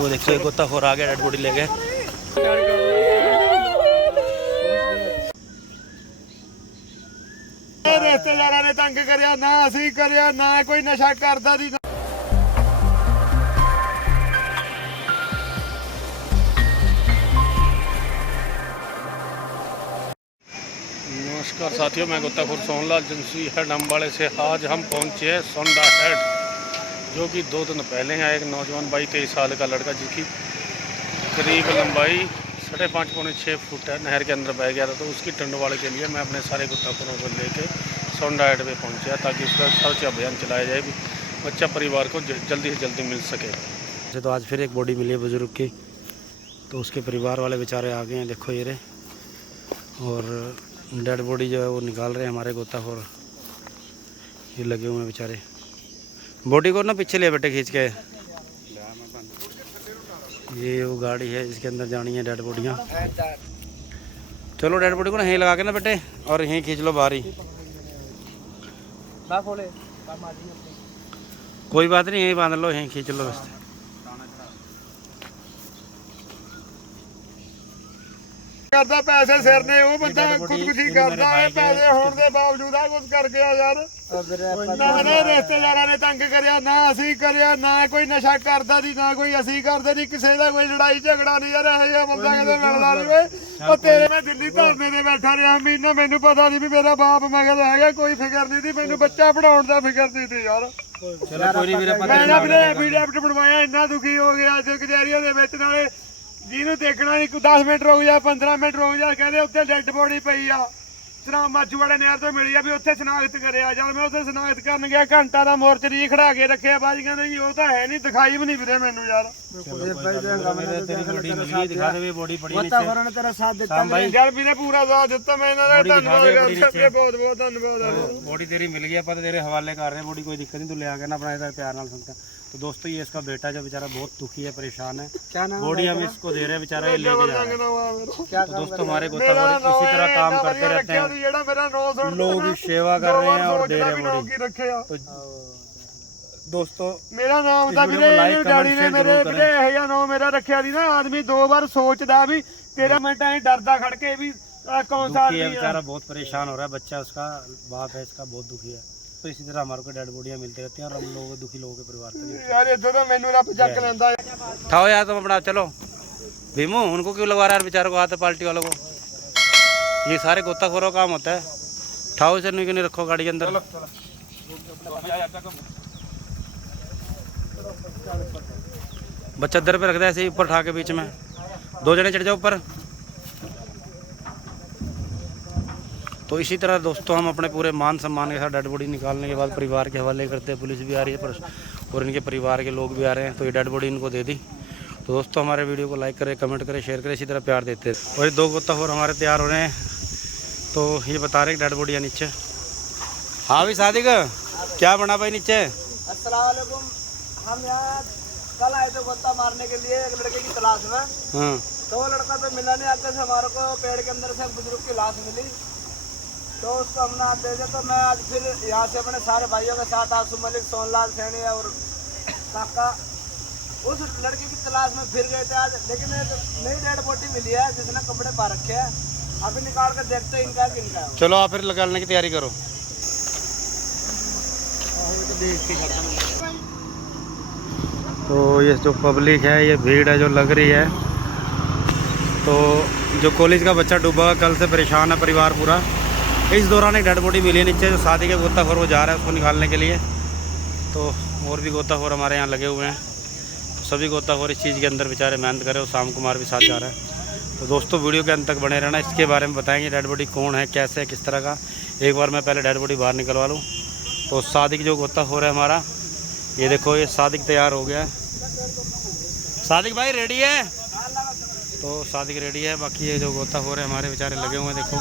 वो देखो एक गोताखोर आ गया, डेड बॉडी ले गए। रिश्तेदारां ने तंग करिया ना, असीं करिया ना, कोई नशा करदा दी। नमस्कार साथियों, मैं गोताखोर सोनलाल एजेंसी हेड अम्बाड़े से। आज हम पहुंचे हैं सोंडा हेड, जो कि 2 दिन पहले यहाँ एक नौजवान भाई 23 साल का लड़का जिसकी करीब लंबाई 5.5 पौने 6 फुट है, नहर के अंदर बह गया था। तो उसकी टंडवाड़े के लिए मैं अपने सारे गोताखोरों को लेके सोंडा हेड पे पहुंचा ताकि उसका सर्च अभियान चलाया जाए, बच्चा परिवार को जल्दी से जल्दी मिल सके। तो आज फिर एक बॉडी मिली है बुजुर्ग की, तो उसके परिवार वाले बेचारे आ गए हैं। देखो ये रहे, और डेड बॉडी जो है वो निकाल रहे हैं हमारे गोताखोर। ये लगे हुए हैं बेचारे। बॉडी को ना पीछे ले बेटे खींच के। ये वो गाड़ी है जिसके अंदर जानी है डेड बॉडियाँ। चलो डेड बॉडी को ना यहीं लगा के ना बेटे, और यहीं खींच लो बाहर ही। कोई बात नहीं, यहीं बांध लो, यहीं खींच लो बस। करदा पैसे सिर ने, वो बंदा खुदकुशी करदा है पैसे होने के बावजूद आ कुछ कर गया यार। ना रिश्तेदारां ने तंग करिया ना, असीं करिया ना, कोई नशा करदा दी ना, कोई असीं करदे दी, किसी दा कोई लड़ाई झगड़ा नहीं यार। ਇਹ ਜਿਹਾ ਬੰਦਾ ਕਦੇ ਮਿਲਦਾ ਨਹੀਂ ਓਏ। ਉਹ ਤੇਰੇ ਮੈਂ ਦਿੱਲੀ ਧਰਨੇ ਤੇ ਬੈਠਾ ਰਿਹਾ ਮਹੀਨਾ, ਮੈਨੂੰ ਪਤਾ ਨਹੀਂ ਵੀ ਮੇਰਾ ਬਾਪ ਮਗਰ ਹੈਗਾ, ਕੋਈ ਫਿਕਰ ਨਹੀਂ ਸੀ ਮੈਨੂੰ, ਬੱਚਾ ਪੜਾਉਣ ਦਾ ਫਿਕਰ ਨਹੀਂ ਸੀ ਯਾਰ। चलो कोई नहीं, ਮੈਂ ਨਾ ਵੀਰੇ ਐਫੀਡੈਵਿਟ ਬਣਵਾਇਆ, ਇੰਨਾ ਦੁਖੀ ਹੋ ਗਿਆ ਅੱਜ ਕਚਹਿਰੀਆਂ ਦੇ ਵਿੱਚ। ਨਾਲੇ ਜਿਹਨੂੰ ਦੇਖਣਾ ਨਹੀਂ 10 ਮਿੰਟ ਰੁਕ ਜਾ, 15 ਮਿੰਟ ਰੁਕ ਜਾ, ਕਹਿੰਦੇ ਉੱਥੇ ਡੈਡ ਬੋਡੀ ਪਈ ਆ ਮਾਚੂਵਾੜੇ ਨਹਿਰ ਤੋਂ ਮਿਲੀ ਆ ਵੀ ਉੱਥੇ ਸ਼ਨਾਖਤ ਕਰਿਆ। ਜਦ ਮੈਂ ਉੱਥੇ ਸ਼ਨਾਖਤ ਕਰਨ ਗਿਆ, ਘੰਟਾ ਦਾ ਮੋਰਚਰੀ ਖੜਾ ਕੇ ਰੱਖਿਆ। ਬਾਜੀ ਕਹਿੰਦੇ ਜੀ ਉਹ ਤਾਂ ਹੈ ਨਹੀਂ, ਦਿਖਾਈ ਵੀ ਨਹੀਂ ਵੀਰੇ ਮੈਨੂੰ ਯਾਰ। ਯਾਰ ਵੀਰੇ ਪੂਰਾ ਸਾਥ ਦਿੱਤਾ ਮੈਂ ਇਹਨਾਂ ਦਾ, ਧੰਨਵਾਦ ਕਰਦੇ, ਬਹੁਤ ਬਹੁਤ ਧੰਨਵਾਦ। बॉडी तेरी मिल गई, पर तेरे हवाले कर रहे हैं बॉडी, कोई दिक्कत नहीं, तू ले आके ना अपना इधर प्यार नाल सुनता। तो दोस्तों ये इसका बेटा जो बेचारा बहुत दुखी है, परेशान है, बॉडी हम इसको दे रहे हैं, बेचारा ये लेके जा रहा है। तो दोस्तों हमारे गोताखोर इसी तरह काम करते रहते हैं, लोग सेवा कर रहे हैं और दे रहे हैं बॉडी। तो दोस्तों मेरा नाम था ਵੀਰੇ, ਡੈਡੀ ਨੇ ਮੇਰੇ ਵੀਰੇ ਇਹ ਜਿਹਾ ਨਾਮ ਮੇਰਾ ਰੱਖਿਆ ਸੀ ਨਾ। ਆਦਮੀ 2 बार सोचदा भी, 13 मिनट ऐ डरदा खड़ के भी कौन सा आदमी है। बेचारा बहुत परेशान हो रहा है, बच्चा उसका बाप है इसका बहुत दुखी है। तो इसी तरह हमारे को डेड बॉडियाँ मिलती रहती हैं, और हम लोग दुखी लोगों के परिवार तक यार इधर तो मैनू रब चक लेंदा। उठाओ यार तुम अपना, चलो भीमू, उनको क्यों लगवा रहा है बेचारों को, हाथ पार्टी वालों को। ये सारे गोताखोरों का काम होता है। उठाओ इसे, क्यों नहीं रखो गाड़ी के अंदर। बच्चा दर पे रख दे ऐसे ही ऊपर उठा के, बीच में 2 जने चढ़ जाओ ऊपर। तो इसी तरह दोस्तों हम अपने पूरे मान सम्मान के साथ डेड बॉडी निकालने के बाद परिवार के हवाले करते हैं। पुलिस भी आ रही है और इनके परिवार के लोग भी आ रहे हैं। तो ये डेड बॉडी इनको दे दी। तो दोस्तों हमारे वीडियो को लाइक करें, कमेंट करें, शेयर करें, इसी तरह प्यार देते हैं। और ये 2 गोताखोर हमारे तैयार हो रहे हैं, तो ये बता रहे डेड बॉडी है नीचे। हाँ भाई सादिक, क्या बना भाई नीचे? अस्सलाम वालेकुम। हम यहाँ कल आए थे गोता मारने के लिए एक लड़के की तलाश में। हाँ, तो वो लड़का तो मिला नहीं, आगे से हमारे को पेड़ के अंदर से बुजुर्ग की लाश मिली, तो उसको हमने हाथ दे दिया। तो मैं आज फिर यहाँ से अपने सारे भाइयों के साथ आसू मलिक, सोनलाल सैनी और काका उस लड़के की तलाश में फिर गए थे आज। लेकिन एक नई डेड बॉडी मिली है जिसने कपड़े पा रखे हैं। अभी निकाल कर देखते हैं इनका किनका है। चलो आप फिर निकालने की तैयारी करो। तो ये जो पब्लिक है, ये भीड़ है जो लग रही है, तो जो कॉलेज का बच्चा डूबा कल से परेशान है परिवार पूरा। इस दौरान एक डेड बॉडी मिली है नीचे, जो शादी के गोताखोर वो जा रहा है उसको निकालने के लिए। तो और भी गोताखोर हमारे यहाँ लगे हुए हैं। तो सभी गोताखोर इस चीज़ के अंदर बेचारे मेहनत करें, और शाम कुमार भी साथ जा रहा है। तो दोस्तों वीडियो के अंत तक बने रहना, इसके बारे में बताएंगे डेड बॉडी कौन है, कैसे है, किस तरह का। एक बार मैं पहले डेड बॉडी बाहर निकलवा लूँ। तो सादिक जो गोताखोर है हमारा, ये देखो ये सादिक तैयार हो गया है। सादिक भाई रेडी है? तो सादिक रेडी है। बाकी ये जो गोताखोर है हमारे बेचारे लगे हुए हैं, देखो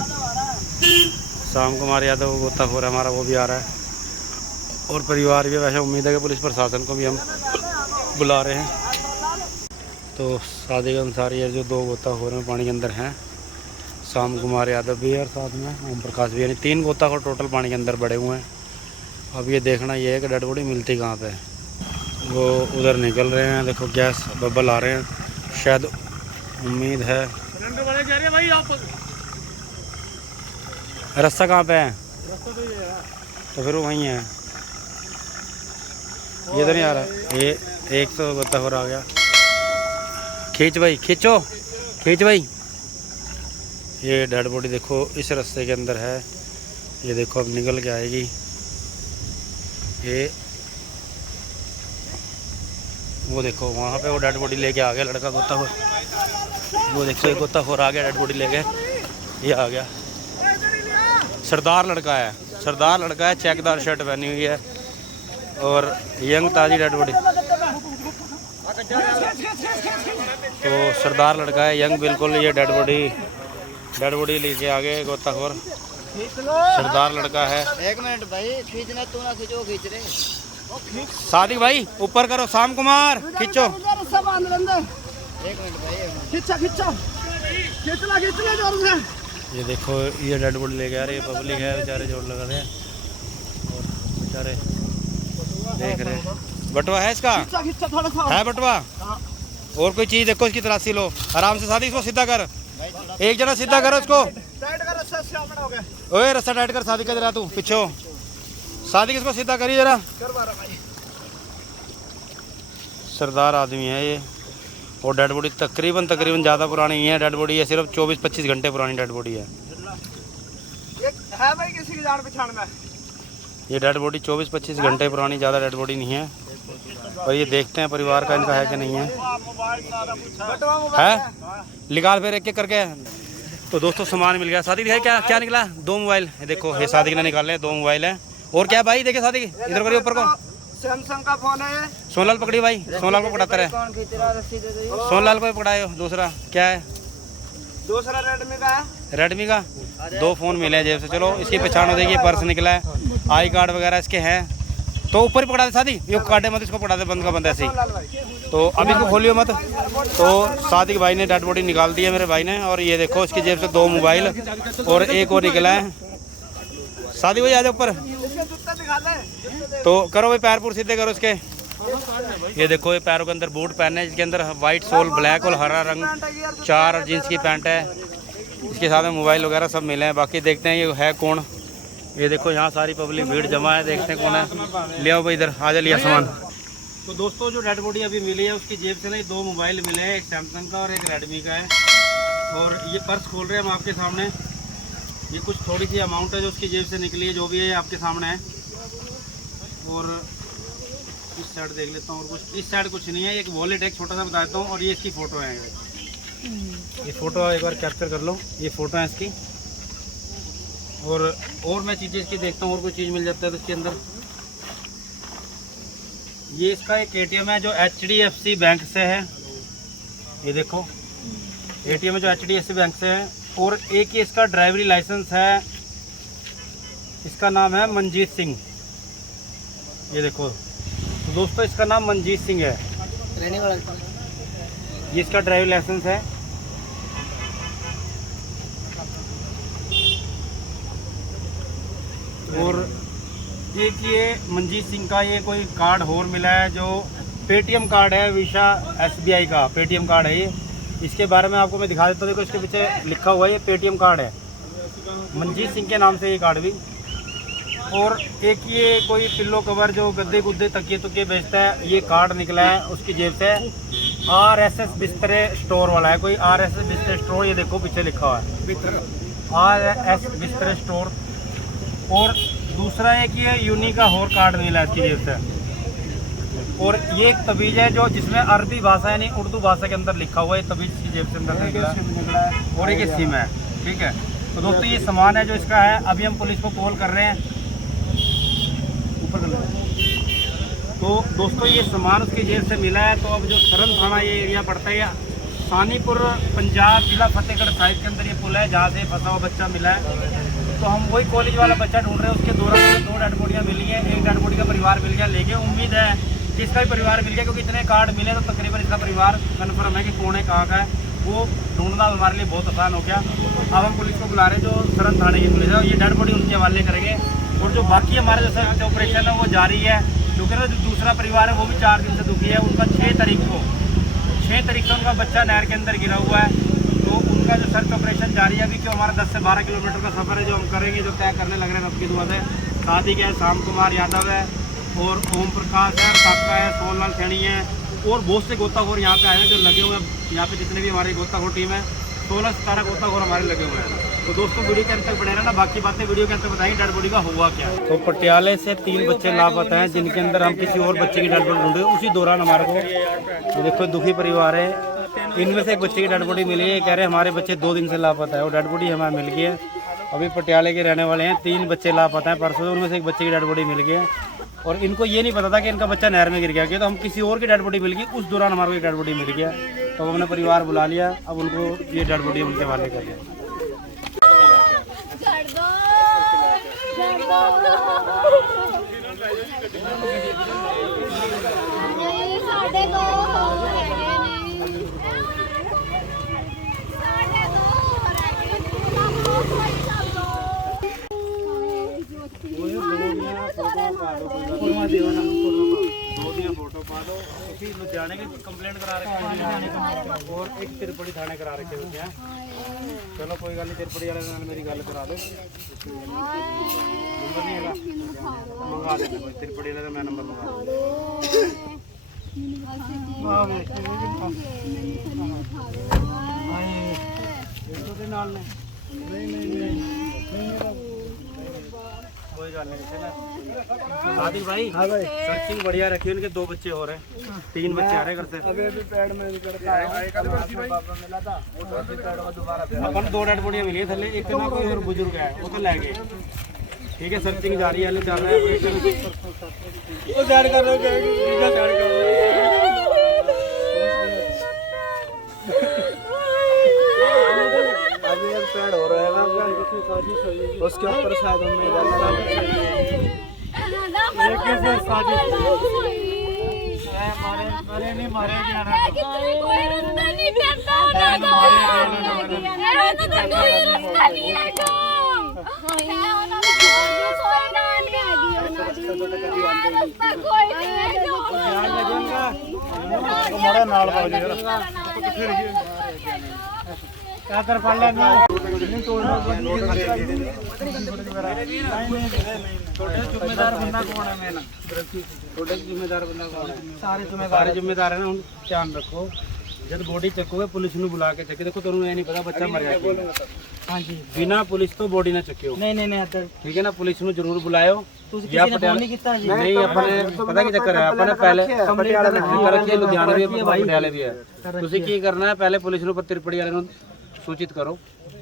शाम कुमार यादव गोताखोर है हमारा, वो भी आ रहा है, और परिवार भी। वैसे उम्मीद है कि पुलिस प्रशासन को भी हम बुला रहे हैं। तो सादिक अंसारी है जो 2 गोताखोर हैं पानी के अंदर हैं, शाम कुमार यादव भी है और साथ में ओम प्रकाश भी, यानी 3 गोताखोर टोटल पानी के अंदर बड़े हुए हैं। अब ये देखना ये है कि डेड बॉडी मिलती कहाँ पे है। वो उधर निकल रहे हैं, देखो गैस बबल आ रहे हैं, शायद उम्मीद है। सिलेंडर वाले कह रहे हैं भाई आप रास्ता कहाँ पे है? रास्ता तो ये है। तो फिर वो वहीं है, ये तो नहीं आ रहा। ये एक तो गोताखोर आ गया, खींच भाई, खींचो, खींच भाई। ये डेड बॉडी देखो इस रास्ते के अंदर है, ये देखो अब निकल के आएगी। ये वो देखो वहाँ पे वो डेड बॉडी लेके आ गया लड़का गोताखोर, वो देखो ये गोताखोर आ गया डेड बॉडी लेके, ये आ गया। सरदार लड़का है, सरदार लड़का है, चेकदार शर्ट पहनी हुई है और यंग ताजी डेड बॉडी। तो सरदार लड़का है यंग बिल्कुल, ये डेड बॉडी लेके आ गए गोताखोर, सरदार लड़का है। एक मिनट भाई, खींचना तू ना खींचो, खींच रहे। सादिक भाई ऊपर करो, शाम कुमार खींचो। एक मिनट भाई, खींचा खींचा, खींचना खींचना जोर से। ये देखो ये डेड बॉडी लेके आ रही है, पब्लिक है बेचारे जोर लगा रहे हैं और बेचारे देख रहे हैं। बटवा है इसका? खींचा थोड़ा सा है बटवा? और कोई चीज़ देखो इसकी तलाशी लो आराम से। सादिक इसको सीधा कर, एक जना सीधा करो इसको। टाइट कर, रस्सा सामने हो गया। ओए रस्सा टाइट कर सादिक का जरा, तू पीछे हो। सादिक इसको सीधा करिए जरा। कर मारा भाई। सरदार आदमी है ये, और डेड बॉडी तकरीबन ज़्यादा पुरानी नहीं है डेड बॉडी है, सिर्फ 24-25 घंटे पुरानी डेड बॉडी है। ये है भाई किसी की जान पहचान में? ये डेड बॉडी 24-25 घंटे पुरानी, ज़्यादा डेड बॉडी नहीं है। और ये देखते हैं परिवार का इनका है कि नहीं है। है निकाल फिर एक एक करके। तो दोस्तों सामान मिल गया। सादिक है क्या क्या निकला? 2 मोबाइल, ये देखो ये सादिक ने निकाले 2 मोबाइल है। और क्या भाई देखे सादिक, इधर करिए ऊपर को। सैमसंग का फोन है। सोनलाल पकड़ी भाई, सोनलाल को पकड़ाता रहे। कौन खींच रहा, रस्सी दे दो। सोनलाल को पकड़ाए हो। दूसरा क्या है? दूसरा रेडमी का है। रेडमी का 2 फ़ोन मिले हैं जेब से। चलो इसकी पहचान हो जाएगी, पर्स निकला है, आई कार्ड वगैरह इसके हैं। तो ऊपर ही पकड़ा दे सादी, ये काटे मत, इसको पकड़ा दे बंद का बंद ऐसे ही। तो अभी इसको खोलियो मत। तो सादिक भाई ने डेड बॉडी निकाल दी है मेरे भाई ने। और ये देखो इसकी जेब से 2 मोबाइल और एक और निकला है। सादिक भाई आ जाओ ऊपर। तो करो भाई पैर पूर सीधे करो इसके। ये देखो ये पैरों के अंदर बूट पहने, जिसके अंदर वाइट सोल, ब्लैक और हरा रंग, 4 जीन्स की पैंट है। इसके साथ में मोबाइल वगैरह सब मिले हैं। बाकी देखते हैं ये है कौन। ये देखो यहाँ सारी पब्लिक भीड़ जमा है, देखते हैं कौन है। ले आओ भाई इधर, आ जा लिया सामान। तो दोस्तों जो डेड बॉडी अभी मिली है उसकी जेब से नहीं 2 मोबाइल मिले हैं, एक सैमसंग का और एक रेडमी का है। और ये पर्स खोल रहे हैं हम आपके सामने। ये कुछ थोड़ी सी अमाउंट है जो उसकी जेब से निकली है, जो भी है आपके सामने है। और इस साइड देख लेता हूँ, और कुछ इस साइड कुछ नहीं है। एक वॉलेट एक छोटा सा बता देता हूँ, और ये इसकी फ़ोटो है। ये फ़ोटो एक बार कैप्चर कर लो, ये फ़ोटो है इसकी। और मैं चीज़ें इसकी देखता हूँ, और कोई चीज़ मिल जाता है तो इसके अंदर। ये इसका एक ATM है जो HDFC बैंक से है। ये देखो ATM है जो HDFC बैंक से है। और एक ही इसका ड्राइवरी लाइसेंस है, इसका नाम है मनजीत सिंह। ये देखो तो दोस्तों इसका नाम मनजीत सिंह है। रहने वाला ये इसका ड्राइवरी लाइसेंस है। और एक ये मनजीत सिंह का ये कोई कार्ड और मिला है जो पेटीएम कार्ड है, विशा SBI का पेटीएम कार्ड है ये। इसके बारे में आपको मैं दिखा देता हूँ। देखो इसके पीछे लिखा हुआ है ये पेटीएम कार्ड है, मनजीत सिंह के नाम से ये कार्ड भी। और एक ये कोई पिल्लो कवर जो गद्दे गुद्दे तकिए तुकिए बेचता है, ये कार्ड निकला है उसकी जेब से। RSS बिस्तरे स्टोर वाला है कोई, RSS बिस्तरे स्टोर। ये देखो पीछे लिखा हुआ है RS बिस्तरे स्टोर। और दूसरा है कि ये यूनी का और कार्ड मिला है इसकी जेब से। और ये एक तवीज़ है जो जिसमें अरबी भाषा यानी उर्दू भाषा के अंदर लिखा हुआ है, तवीज़ की जेब से अंदर निकला है। और एक सिम है, ठीक है। तो दोस्तों ये सामान है जो इसका है। अभी हम पुलिस को कॉल कर रहे हैं, ऊपर कर तो दोस्तों ये सामान उसकी जेब से मिला है। तो अब जो सरन थाना ये एरिया पड़ता है, सानीपुर पंजाब जिला फतेहगढ़ साहिब के अंदर ये पुल है जहाँ से फंसा हुआ बच्चा मिला है। तो हम वही कॉलेज वाला बच्चा ढूंढ रहे हैं। उसके दौरान 2 डेड बॉडियाँ मिली हैं, एक डेड बॉडी का परिवार मिल गया। लेकिन उम्मीद है कि इसका भी परिवार मिल गया, क्योंकि इतने कार्ड मिले तो तकरीबन इसका परिवार कन्फर्म है कि कौन है कहाँ का है। वो ढूंढना हमारे लिए बहुत आसान हो गया। अब हम पुलिस को बुला रहे हैं जो सरन थाने की पुलिस है, और ये डेड बॉडी उनके हवाले करेंगे। और जो बाकी हमारे जैसे ऑपरेशन है वो जारी है। क्योंकि ना जो दूसरा परिवार है वो भी 4 दिन से दुखी है। उनका 6 तारीख से उनका बच्चा नहर के अंदर गिरा हुआ है। तो उनका जो सर्च ऑपरेशन जारी है अभी, क्यों हमारा 10 से 12 किलोमीटर का सफ़र है जो हम करेंगे, जो तय करने लग रहे हैं रब की दुआ से। साथ ही क्या है, श्याम कुमार यादव है और ओम प्रकाश है, काका है, सोनलाल सैनी है और बहुत से गोताखोर यहाँ पे आए हैं जो लगे हुए हैं। यहाँ पे जितने भी हमारी गोताखोर टीम है 16-17 गोताखोर हमारे लगे हुए हैं। तो दोस्तों वीडियो के अंत तक बने रहना, बाकी बातें वीडियो के अंत तक बताएंगे डेड बॉडी का हुआ क्या। तो पटियाले से 3 बच्चे लापता हैं जिनके अंदर हम किसी और बच्चे की डेड बॉडी ढूंढे। उसी दौरान हमारे को ये देखो दुखी परिवार है, इनमें से एक बच्चे की डेड बॉडी मिली है। कह रहे हमारे बच्चे 2 दिन से लापता है और डेड बॉडी हमें मिल गई है। अभी पटियाले के रहने वाले हैं, 3 बच्चे लापता हैं परसों, उनमें से एक बच्चे की डेड बॉडी मिल गई है और इनको ये नहीं पता था कि इनका बच्चा नहर में गिर गया। तो हम किसी और की डेड बॉडी मिल गई, उस दौरान हमारे को एक डेड बॉडी मिल गया। तो हमने परिवार बुला लिया, अब उनको ये डेड बॉडी उनके हवाले कर दिया। फोटो पा दो, लुधियाने की कंप्लेंट करा रखे हैं और एक तिरपड़ी थाने करा रखे होते हैं। चलो कोई गल नहीं, तिरपड़ी वाले नाल मेरी गल करा दो, नंबर नहीं है मंगा देना कोई तिरपड़ी वाले का, मैं नंबर मंगा कोई गल नहीं। सादिक भाई, हाँ भाई, सर्चिंग बढ़िया रखी, उनके 2 बच्चे हो रहे हैं, 3 बच्चे आ रहे घर से। अभी पैड में मिला था, अपन 2 डेड बॉडियां मिली थले, एक ना कोई और बुजुर्ग है वो तो ले गए। ठीक है, सर्चिंग जारी है, चल रहा है ऑपरेशन। वो साइड कर लो, अभी एक पैड हो रहा है ना, उसके ऊपर शायद मारे नहीं मारे क्या कर पा लिया जिम्मेदार बंदा कौन है? मैं ना छोटे जिम्मेदार बंदा कौन है? सारे जिम्मेदार है ना। ध्यान रखो, जब बॉडी चकोगे पुलिस ਨੂੰ बुला के चके। देखो तुम्हें नहीं पता बच्चा मर गया, हाँ जी, बिना पुलिस तो बॉडी ना चक्यो। नहीं ठीक है ना, पुलिस ਨੂੰ जरूर बुलायो। नहीं अपने पता की चक्कर है, अपने पहले रखिए लुधियाना भी पटियाले भी है। ਤੁਸੀਂ ਕੀ ਕਰਨਾ ਹੈ, ਪਹਿਲੇ ਪੁਲਿਸ ਨੂੰ ਤਿਰਪੜੀ ਵਾਲੇ ਨੂੰ सूचित करो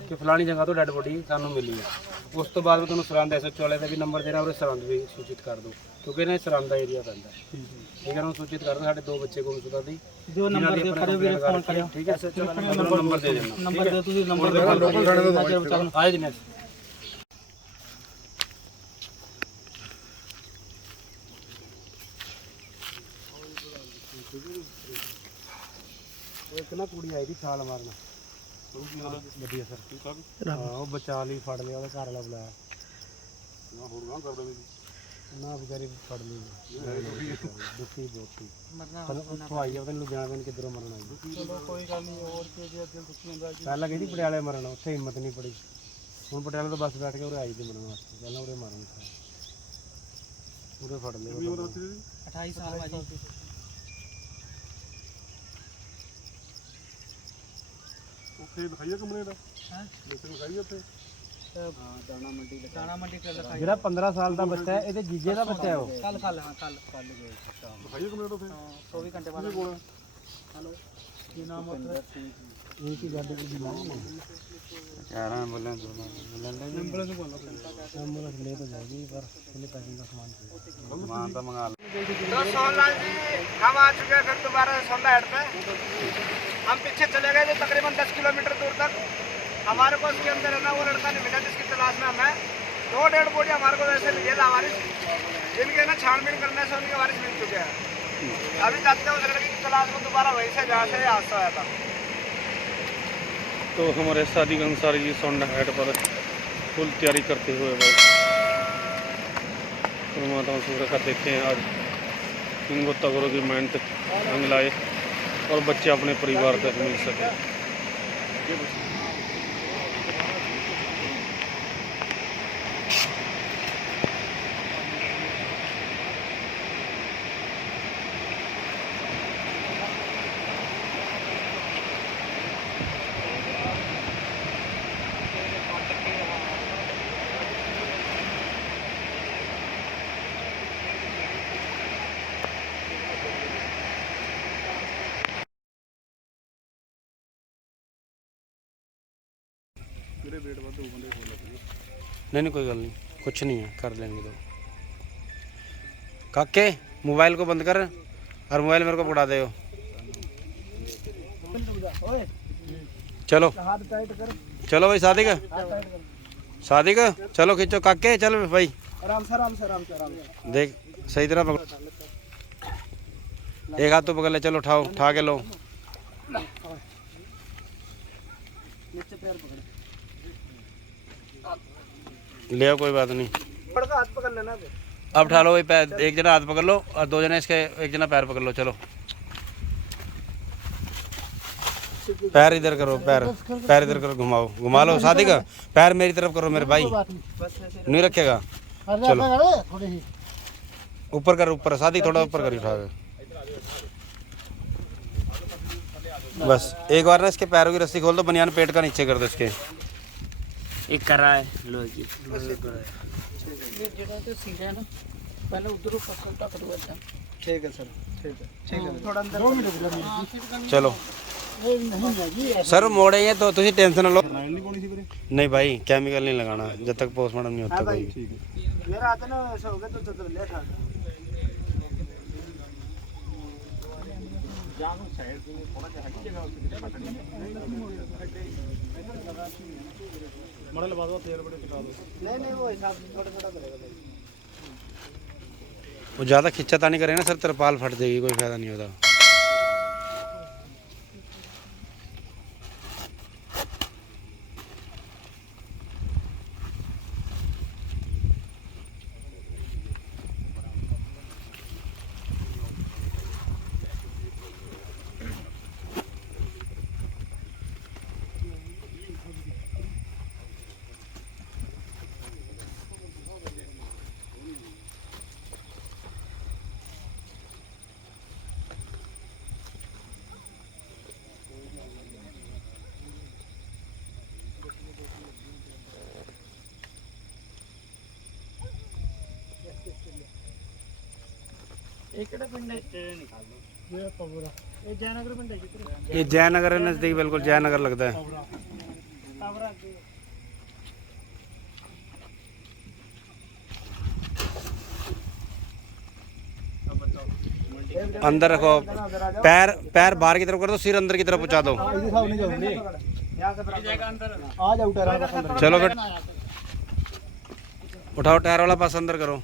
कि फलानी जगह तो डेड बॉडी सानू मिली है। उस तो बाद में तुम सरहद SHO वाले का भी नंबर देना और सरहद भी सूचित कर दो, क्योंकि ना सरहद का एरिया पैंदा है। ठीक है ना, सूचित कर दो। साढ़े 2 बच्चे को सुधा दी जो नंबर दे फोन करो। ठीक है, नंबर दे देना, नंबर दे तुसी नंबर दे लोकल थाने दो आज दिन। एक ना कुड़ी आई थी छाल मारना, ਵਧੀਆ ਸਰ ਉਹ ਬਚਾ ਲਈ, ਫੜ ਲਿਆ, ਉਹਦਾ ਘਰ ਵਾਲਾ ਬੁਲਾਇਆ ਨਾ ਵਿਚਾਰੀ ਫੜ ਲਈ, ਦੁਖੀ ਬਹੁਤ ਸੀ ਉੱਥੋਂ ਆਈ ਆ, ਪਤਾ ਨਹੀਂ ਲੁਧਿਆਣਾ ਦੇ ਕਿੱਧਰੋਂ ਮਰਨ ਆਈ। ਚਲੋ ਕੋਈ ਗੱਲ ਨਹੀਂ, ਹੋਰ ਕੀ ਜੇ ਦਿਲ ਦੁਖੀ ਹੁੰਦਾ ਜੀ। ਪਹਿਲਾਂ ਗਈ ਸੀ ਪਟਿਆਲੇ ਮਰਨ, ਉੱਥੇ ਹਿੰਮਤ ਨਹੀਂ ਪੜੀ, ਹੁਣ ਪਟਿਆਲੇ ਤੋਂ ਬੱਸ ਬੈਠ ਕੇ ਉਰੇ ਆਈ ਸੀ ਮਰਨ ਵਾਸਤੇ। ਪਹਿਲਾਂ ਉਰੇ ਮਾਰਨ ਉਰੇ ਫੜ ਲਿਆ। 28 ਸਾਲ ਬਾਜੀ ਦਿਖਾਈਏ ਕਮਰੇ ਦਾ, ਹਾਂ ਦਿਖਾਈਏ ਉੱਥੇ दाना मंडी ਜਿਹੜਾ 15 ਸਾਲ ਦਾ ਬੱਚਾ ਹੈ, ਇਹਦੇ ਜੀਜੇ ਦਾ ਬੱਚਾ ਹੈ ਉਹ। कल हाँ कल गए ਦਿਖਾਈਏ ਕਮਰੇ ਤੋਂ। 24 घंटे बाद हेलो ਕੀ ਨਾਮ ਹੈ? ਇਹ ਕੀ ਗੱਲ ਦੀ ਨਾ यार बोलने दो नंबर से बोलना नंबर ले तो जाएगी पर पहले पैकिंग का सामान तो मंगा लो। तो सोनलाल जी हम आ चुके हैं फिर दोबारा सोनला हेड पे। हम पीछे चले गए थे तकरीबन 10 किलोमीटर दूर तक। हमारे को उसके अंदर है ना वो लड़का नहीं मिला जिसकी तलाश में हम है। 2 डेड बॉडी हमारे को वैसे मिली है लावारिस, जिनके ना छानबीन करने से उनके वारिस मिल चुके हैं। अभी जाते हैं उस लड़की की तलाश में दोबारा वहीं से जहाँ से हादसा आया था। तो हमारे सादिक अंसारी जी सोंडा हेड पर फुल तैयारी करते हुए बस परमात्मा सूर्य का देखते हैं आज इन गोताखोरों की मेहनत रंग लाए और बच्चे अपने परिवार तक मिल सके। नहीं कोई गल नहीं, कुछ नहीं है, कर लेंगे। तो काके मोबाइल को बंद कर और मोबाइल मेरे को पकड़ा दे। चलो चलो भाई सादिक, सादिक चलो खींचो काके, चल भाई आराम से आराम से आराम से आराम से। देख सही तरह पकड़, एक हाथ तो पकड़ ले, चलो उठाओ, उठा के लो। नीचे पैर पकड़, ले आओ, कोई बात नहीं। बड़का हाथ पकड़ लेना। अब उठा लो, पैर एक जना हाथ पकड़ लो और दो जने इसके, एक जना पैर पकड़ लो। चलो पैर इधर करो, पैर पैर इधर करो, घुमाओ, घुमा लो। सादिक पैर मेरी तरफ करो मेरे भाई, नहीं रखेगा। चलो ऊपर कर, ऊपर सादिक थोड़ा ऊपर कर, उठा के बस। एक बार ना इसके पैरों की रस्सी खोल दो, बनियान पेट का नीचे कर दो इसके। एक करा है लो जी। पहले उधर ठीक है सर, ठीक है ठीक है। थोड़ा अंदर चलो सर मोड़ेंगे तो तुम टेंशन ना लो। नहीं भाई केमिकल नहीं लगाना जब तक पोस्टमार्टम नहीं होता कोई। मेरा हाथ ना ऐसा हो गया तो चल ले था। नहीं वो हिसाब छोटा छोटा करेगा। वो ज़्यादा खिंचातानी करें ना सर, तिरपाल फट जाएगी, कोई फायदा नहीं होता। ये जयनगर पिंड है किधर? ये जयनगर है नज़दीक, बिल्कुल जयनगर लगता है। अंदर रखो, पैर पैर बाहर की तरफ कर दो, सिर अंदर की तरफ पहुंचा दो। चलो फिर उठाओ, टायर वाला पास अंदर करो।